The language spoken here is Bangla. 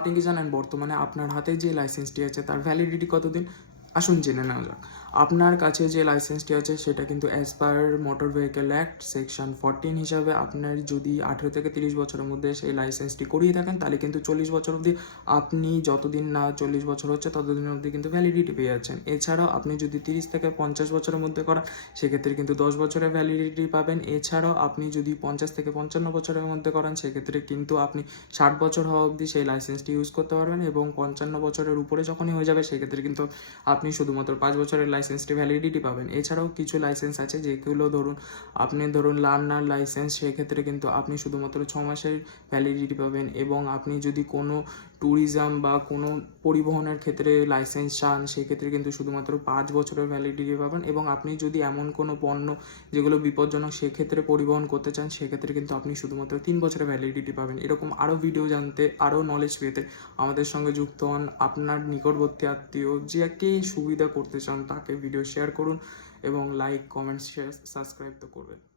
আপনি কি জানেন বর্তমানে আপনার হাতে যে লাইসেন্সটি আছে তার ভ্যালিডিটি কতদিন? আসুন জেনে নেওয়া যাক। আপনার কাছে যে লাইসেন্সটি আছে সেটা কিন্তু as per motor vehicle act section 14 হিসাবে আপনার যদি 18 থেকে 30 বছরের মধ্যে সেই লাইসেন্সটি করিয়ে থাকেন তাহলে কিন্তু 40 বছর অবধি আপনি যতদিন না 40 বছর হচ্ছে ততদিন অবধি কিন্তু ভ্যালিডিটি পেয়ে যাচ্ছেন। এছাড়াও আপনি যদি 30 থেকে 50 বছরের মধ্যে করান সেক্ষেত্রে কিন্তু 10 বছরের ভ্যালিডিটি পাবেন। এছাড়াও আপনি যদি 50 থেকে 55 বছরের মধ্যে করান সেক্ষেত্রে কিন্তু আপনি 60 বছর হওয়া অবধি সেই লাইসেন্সটি ইউজ করতে পারবেন এবং 55 বছরের উপরে যখনই হয়ে যাবে সেক্ষেত্রে কিন্তু আপনি শুধুমাত্র 5 বছরের লাইসেন্সটি ভ্যালিডিটি পাবেন। এছাড়াও কিছু লাইসেন্স আছে যেগুলো ধরুন লার্নার লাইসেন্স, সেক্ষেত্রে কিন্তু আপনি শুধুমাত্র 6 মাসের ভ্যালিডিটি পাবেন এবং আপনি যদি কোনো ট্যুরিজম বা কোনো পরিবহনের ক্ষেত্রে লাইসেন্স চান সেক্ষেত্রে কিন্তু শুধুমাত্র 5 বছরের ভ্যালিডিটি পাবেন এবং আপনি যদি এমন কোনো পণ্য যেগুলো বিপজ্জনক সেক্ষেত্রে পরিবহন করতে চান সেক্ষেত্রে কিন্তু আপনি শুধুমাত্র 3 বছরের ভ্যালিডিটি পাবেন। এরকম আরও ভিডিও জানতে, আরও নলেজ পেতে আমাদের সঙ্গে যুক্ত হন। আপনার নিকটবর্তী আত্মীয় যাকে সুবিধা করতে চান তাকে ভিডিও শেয়ার করুন এবং লাইক, কমেন্ট, শেয়ার, সাবস্ক্রাইব তো করবেন।